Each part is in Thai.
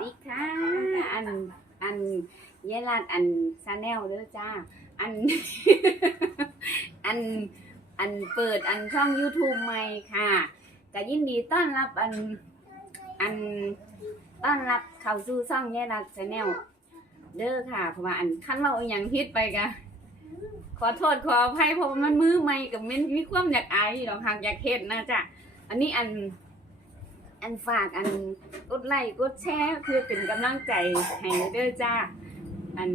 ดีค่ะ อันอันเยลัดอันซาแนลเด้อจ้า อัน อันอันเปิดอันช่อง YouTube ใหม่ค่ะก็ยินดีต้อนรับอันอันต้อนรับเข้าสู่ช่องเยลัดซาแนลเด้อค่ะเพราะว่าอันขั้นเราอย่างพิดไปกะขอโทษขออภัยเพราะมันมือใหม่กับมันมีความอยากอายอยู่หรอกหากอยากเห็นนะจ๊ะอันนี้อัน อันฝากอันกดไลค์กดแชร์คือเป็นกำลังใจให้เด้อจ้า อัน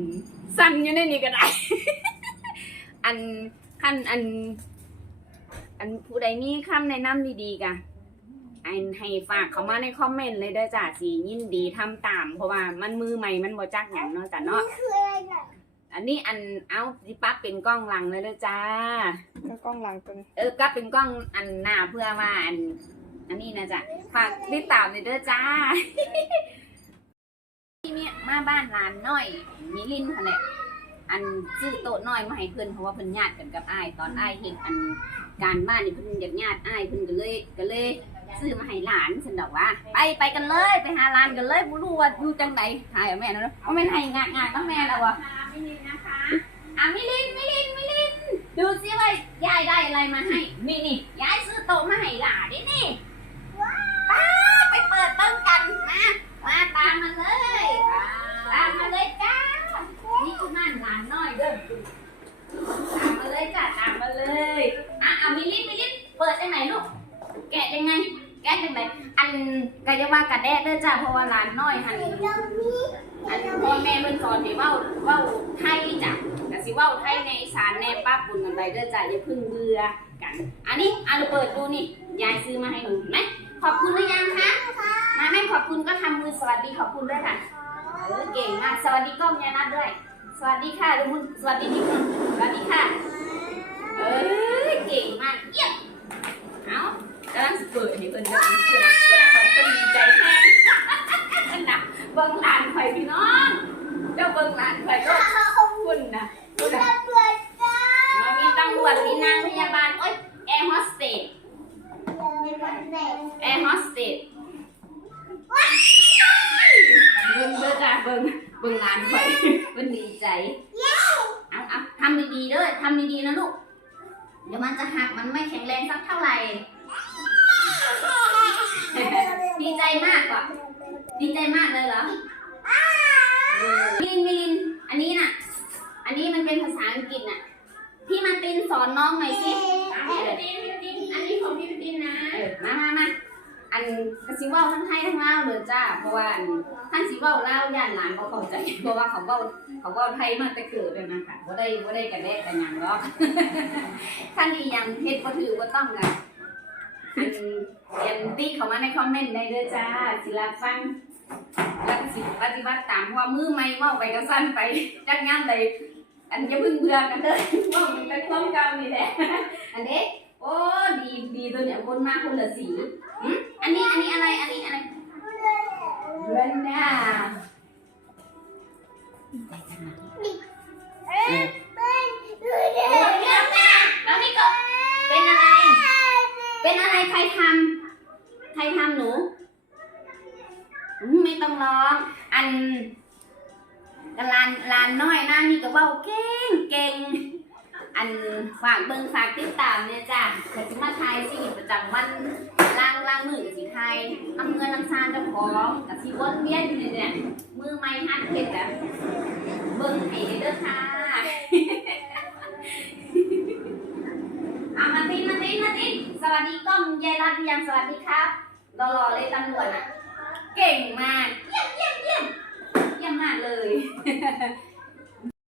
สั่นอยู่ในนี้ก็ได้ อันขั้นอัน อันผู้ใดมีคำแนะนำดีๆกะอันให้ฝากเขามาในคอมเมนต์เลยเด้อจ้าสียินดีทำตาม เพราะว่ามันมือใหม่มันบ่จักหยังเนาะจ้ะเนาะ คืออะไรน่ะอันนี้อันเอาสิปั๊บเป็นกล้องหลังเลยเด้อจ้า แล้วกล้องหลังตัวนี้ เออก็เป็นกล้องอันหน้าเพื่อว่าอัน อันนี้นะจ๊ะฝากติดตามเลยเด้อจ้าที่เนี่ยมาบ้านหลานน้อยมิลินค่ะแหละอันซื้อโต๊ะน้อยมาให้เพิ่อนเพราะว่าเพิ่อนญาติกันกับอ้ายตอนอ้ายเห็นอันการบ้านนี่เพิ่นอยากญาติอ้ายเพิ่อนก็เลยก็เลยซื้อมาให้หลานฉันดอกว่า ไปไปกันเลยไปหาหลานกันเลยบ่รู้ว่าอยู่จังไดถ่ายแม่นะเนาะเอาแม่ให้งานงานต้องแม่แล้ววะมิลินนะคะอะมิลินมิลินมิลินดูสิว่ายายได้อะไรมาให้นี่นี่ยายซื้อโต๊ะมาให้หลานดินี่ป้าไปเปิดเต้นกันมามาตามมาเลยตามมาเลยจ้า นี่คือบ้านหลานน้อยเด้อตามมาเลยจ้าตามมาเลยอะเอามิลินมิลิ นเปิดได้ไหนลูก แกะยังไง แกะยังไงอันก็จะว่ากระแดะเด้อจ้าเพราะว่าหลานน้อยหันอันพ่อแม่เพิ่นสอนให้เว้าเว้าไทยจ้ะก็สิเว้าไทยในอีสานแน่ป้าปุ่นกันไปเด้อจ้ะอย่าเพึ่งเบื่อกัน อันนี้อันเปิดดูนี่ยายซื้อมาให้หนูไหมขอบคุณหรือยังคะมาแม่ขอบคุณก็ทำมือสวัสดีขอบคุณด้วยค่ะเออเก่งมากสวัสดีกล้องยายนัดด้วย สวัสดีค่ะลุงสวัสดีนิดนึงสวัสดีค่ะ เออเก่งมากเยี่ยมเอากำลังสิ เปิดให้เพิ่นเด้อเพื่อนเพื่อนเพิ่นดีใจแท้นะเบิ่งหลานข่อยพี่น้อง เจ้าเบิ่งหลานข่อยก็คุณนะดูนะตำรวจจ้ามีตำรวจมีนางพยาบาลโอ๊ยแอร์โฮสเตสแอร์โฮสเตสเบิ่งเด้อจ้าเบิ่งเบิ่งหลานข่อยเพิ่นดีใจเอาเอาทำดีๆเด้อทำดีๆนะลูกเดี๋ยวมันจะหักมันไม่แข็งแรงสักเท่าไหร่ ดีใจมากกว่า ดีใจมากเลยเหรอมิลินมิลิน อันนี้น่ะ อันนี้มันเป็นภาษาอังกฤษน่ะ พี่มาตินสอนน้องหน่อยสิพี่ดินพี่ดินอันนี้ของพี่ดินนะเออมามามาอันกสิเว่าทั้งไทยทั้งลาวเลยจ้า เพราะว่าอันท่านสิเว่าลาวย่านหลานเขาเข้าใจ เพราะว่าเขาเว้าเขาเว้าไทยมาแต่เกิดเลยนะคะว่าได้ว่าได้กันแดกกันหยังหรอกท่านดียังเฮ็ดบ่ถือบ่ต้องกัน อันอันติ๊กเข้ามาในคอมเมนต์ได้เด้อจ้า สิรับฟังแล้วก็สิปฏิบัติตามเพราะว่ามือไม่เว้าไปก็สั้นไปจักงานเลยอันอย่าเพึ่งเบื่อกันเด้อเว้ามันเป็นความจำนี่แหละอันเด้โอ้ดีดีตัวเนี้ยคนมาคนละสี เป็นอะไรใครทำใครทำหนู ไม่ต้องร้อง อันกลานลานน้อยนะนี่ก็ว่าเก่งเก่งอันฝากเบิ่งฝากติดตามเนี่ยจ้ะขอจิมาไทยชีวิประจำวันล่างล่างมือกับสิไทยทำเงินทำซานเจ้าของกับสิวนเวียนอยู่เนี่ยมือไม่หัดเก็บแบบเบิ่งาพี่ยังสวัสดีครับรอรอเลยตำรวจอะเก่งมาก เยี่ยมเยี่ยมเยี่ยมเยี่ยมมากเลย